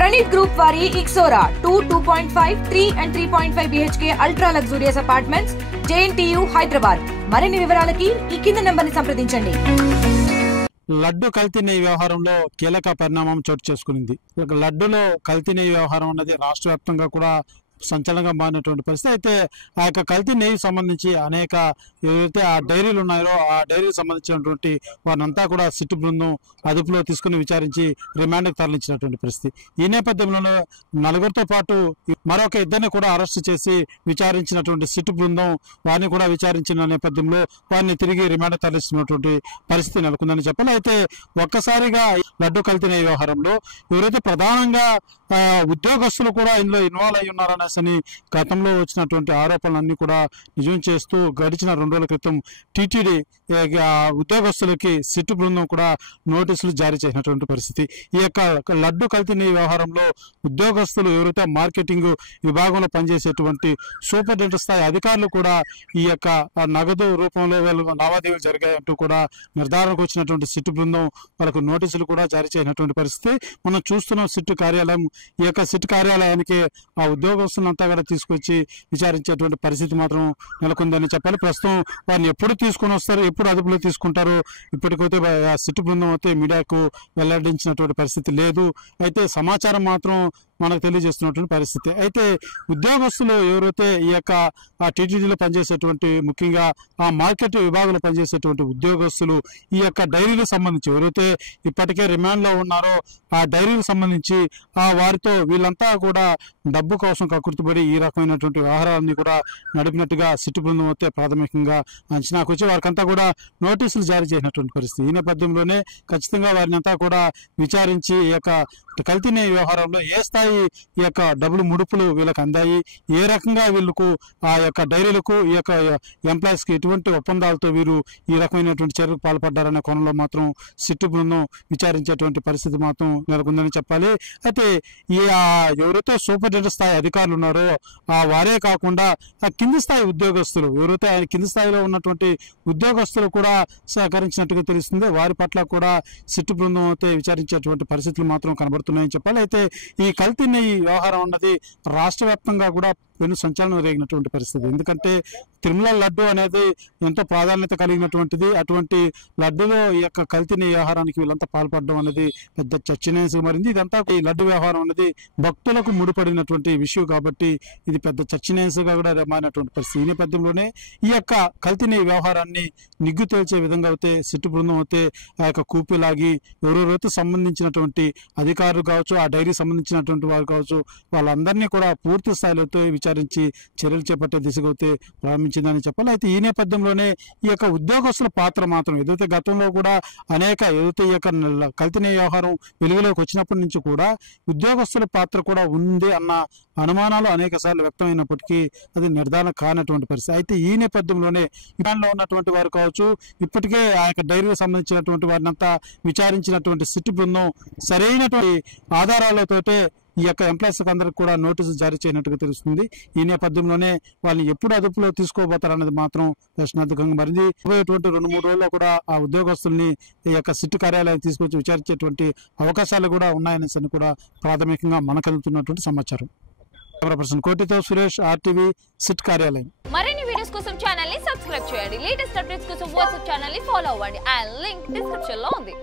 Pranit Group vari Ixora 2.5, 3 and 3.5 BHK ultra luxurious apartments JNTU Hyderabad. మరిన్ని వివరాలకి ఈ కింద నంబర్ని సంప్రదించండి. లడ్డు కల్తీ నెయ్యి వ్యవహారంలో కీలక పరిణామం చోటు చేసుకుంది. లడ్డులో కల్తీ నెయ్యి వ్యవహారం అన్నది రాష్ట్ర వ్యాప్తంగా కూడా సంచలనంగా మారినటువంటి పరిస్థితి. అయితే ఆ యొక్క కల్తీ నెయ్యి సంబంధించి అనేక ఏవైతే ఆ డైరీలు ఉన్నాయో ఆ డైరీకి సంబంధించినటువంటి వారినంతా కూడా సిట్టు బృందం అదుపులో తీసుకుని విచారించి రిమాండ్కి తరలించినటువంటి పరిస్థితి. ఈ నేపథ్యంలో నలుగురితో పాటు మరొక ఇద్దరిని కూడా అరెస్టు చేసి విచారించినటువంటి సిట్టు బృందం వారిని కూడా విచారించిన నేపథ్యంలో వారిని తిరిగి రిమాండ్కి తరలిస్తున్నటువంటి పరిస్థితి నెలకొందని చెప్పాలి. అయితే ఒక్కసారిగా లడ్డు కల్తీ నెయ్యి వ్యవహారంలో ఎవరైతే ప్రధానంగా ఉద్యోగస్తులు కూడా ఇందులో ఇన్వాల్వ్ అయి ఉన్నారనేసి గతంలో వచ్చినటువంటి ఆరోపణలన్నీ కూడా నిజం చేస్తూ గడిచిన 2 రోజుల క్రితం టీటీడీ ఉద్యోగస్తులకి సిట్టు బృందం కూడా నోటీసులు జారీ చేసినటువంటి పరిస్థితి. ఈ యొక్క లడ్డు కల్తీ నెయ్యి వ్యవహారంలో ఉద్యోగస్తులు ఎవరైతే మార్కెటింగ్ విభాగంలో పనిచేసేటువంటి సూపరింటెండెంట్ స్థాయి అధికారులు కూడా ఈ యొక్క నగదు రూపంలో లావాదేవీలు జరిగాయంటూ కూడా నిర్ధారణకు వచ్చినటువంటి సిట్టు బృందం వాళ్ళకు నోటీసులు కూడా జారీ చేసినటువంటి పరిస్థితి మనం చూస్తున్నాం. సిట్టు కార్యాలయం ఈ యొక్క సిట్టు కార్యాలయానికి ఆ ఉద్యోగస్తులంతా కూడా తీసుకొచ్చి విచారించేటువంటి పరిస్థితి మాత్రం నెలకొందని చెప్పాలి. ప్రస్తుతం వారిని ఎప్పుడు తీసుకొని వస్తారు, ఎప్పుడు అదుపులో తీసుకుంటారు ఇప్పటికైతే సిట్టు బృందం అయితే మీడియాకు వెల్లడించినటువంటి పరిస్థితి లేదు. అయితే సమాచారం మాత్రం మనకు తెలియజేస్తున్నటువంటి పరిస్థితి. అయితే ఉద్యోగస్తులు ఎవరైతే ఈ యొక్క ఆ టీటీడీలో పనిచేసేటువంటి ముఖ్యంగా ఆ మార్కెట్ విభాగంలో పనిచేసేటువంటి ఉద్యోగస్తులు ఈ యొక్క డైరీలకు సంబంధించి ఎవరైతే ఇప్పటికే రిమాండ్లో ఉన్నారో ఆ డైరీలకు సంబంధించి వారితో వీళ్ళంతా కూడా డబ్బు కోసం కక్కుర్తిపడి ఈ రకమైనటువంటి వ్యవహారాలన్నీ కూడా నడిపినట్టుగా సిట్టు బృందం అయితే ప్రాథమికంగా అంచనాకు వచ్చి వారికంతా కూడా నోటీసులు జారీ చేసినటువంటి పరిస్థితి. ఈ నేపథ్యంలోనే ఖచ్చితంగా వారిని అంతా కూడా విచారించి ఈ యొక్క కల్తీ నెయ్యి వ్యవహారంలో ఏ స్థాయి ఈ యొక్క డబ్బులు ముడుపులు వీళ్ళకి అందాయి, ఏ రకంగా వీళ్ళకు ఆ యొక్క డైరీలకు ఈ యొక్క ఎంప్లాయీస్కి ఎటువంటి ఒప్పందాలతో వీరు ఈ రకమైనటువంటి చర్యలకు పాల్పడ్డారనే కోణంలో మాత్రం సిట్టు బృందం విచారించేటువంటి పరిస్థితి మాత్రం నెలకొందని చెప్పాలి. అయితే ఈ ఎవరైతే సూపరింటెండెంట్ స్థాయి అధికారులు ఉన్నారో వారే కాకుండా కింది స్థాయి ఉద్యోగస్తులు ఎవరైతే కింది స్థాయిలో ఉన్నటువంటి ఉద్యోగస్తులు కూడా సహకరించినట్టుగా తెలుస్తుంది. వారి పట్ల కూడా సిట్టు బృందం అయితే విచారించేటువంటి పరిస్థితులు మాత్రం కనబడుతున్నాయని చెప్పాలి. అయితే ఈ కల్తీ నెయ్యి వ్యవహారం అన్నది రాష్ట్ర వ్యాప్తంగా కూడా పెను సంచలనం రేగినటువంటి పరిస్థితి. ఎందుకంటే తిరుమల లడ్డు అనేది ఎంతో ప్రాధాన్యత కలిగినటువంటిది. అటువంటి లడ్డులో ఈ యొక్క కల్తీ నెయ్యి వ్యవహారానికి వీళ్ళంతా పాల్పడడం అనేది పెద్ద చర్చనీయాంశం మారింది. ఇదంతా ఈ లడ్డు వ్యవహారం అనేది భక్తులకు ముడిపడినటువంటి విషయం కాబట్టి ఇది పెద్ద చర్చనీయాంశంగా కూడా మారినటువంటి పరిస్థితి. ఈ నేపథ్యంలోనే ఈ యొక్క కల్తీ నెయ్యి వ్యవహారాన్ని నిగ్గు తేల్చే విధంగా అయితే సిట్టు బృందం అయితే ఆ యొక్క కూపిలాగి ఎవరెవరైతే సంబంధించినటువంటి అధికారులు కావచ్చు, ఆ డైరీ సంబంధించినటువంటి వారు కావచ్చు, వాళ్ళందరినీ కూడా పూర్తి స్థాయిలో విచారించి చర్యలు చేపట్టే దిశగా అయితే ప్రారంభించిందని చెప్పాలి. అయితే ఈ నేపథ్యంలోనే ఈ యొక్క ఉద్యోగస్తుల పాత్ర మాత్రం ఏదైతే గతంలో కూడా ఏదైతే ఈ యొక్క కల్తీ నెయ్యి వ్యవహారం వెలుగులోకి వచ్చినప్పటి నుంచి కూడా ఉద్యోగస్తుల పాత్ర కూడా ఉంది అన్న అనుమానాలు అనేక సార్లు వ్యక్తమైనప్పటికీ అది నిర్ధారణ కానటువంటి పరిస్థితి. అయితే ఈ నేపథ్యంలోనే ఇరాన్లో ఉన్నటువంటి వారు కావచ్చు, ఇప్పటికే ఆ యొక్క డైరీకి సంబంధించినటువంటి వారిని అంతా విచారించినటువంటి సిట్టు బృందం సరైనటువంటి ఆధారాలతోటే ఈ యొక్క ఎంప్లాయీస్ అందరికి కూడా నోటీసులు జారీ చేయనట్టుగా తెలుస్తుంది. ఈ నేపథ్యంలోనే వాళ్ళని ఎప్పుడు అదుపులో తీసుకోబోతారనేది మాత్రం ప్రశ్నార్థకంగా మారింది. పోయేటువంటి 2-3 రోజుల్లో కూడా ఆ ఉద్యోగస్తుల్ని ఈ యొక్క సిట్టు కార్యాలయానికి తీసుకొచ్చి విచారించేటువంటి అవకాశాలు కూడా ఉన్నాయనేసి కూడా ప్రాథమికంగా మనకు అందుతున్నటువంటి సమాచారం. కెమెరా కోటితో సురేష్, RTV, సిట్ కార్యాలయం. మరిన్ని వీడియోస్ కోసం ఛానల్ ని సబ్స్క్రైబ్ చేయండి. లేటెస్ట్ అప్డేట్స్ కోసం వాట్సాప్ ఛానల్ ని ఫాలో అవ్వండి. ఆ లింక్ డిస్క్రిప్షన్ లో ఉంది.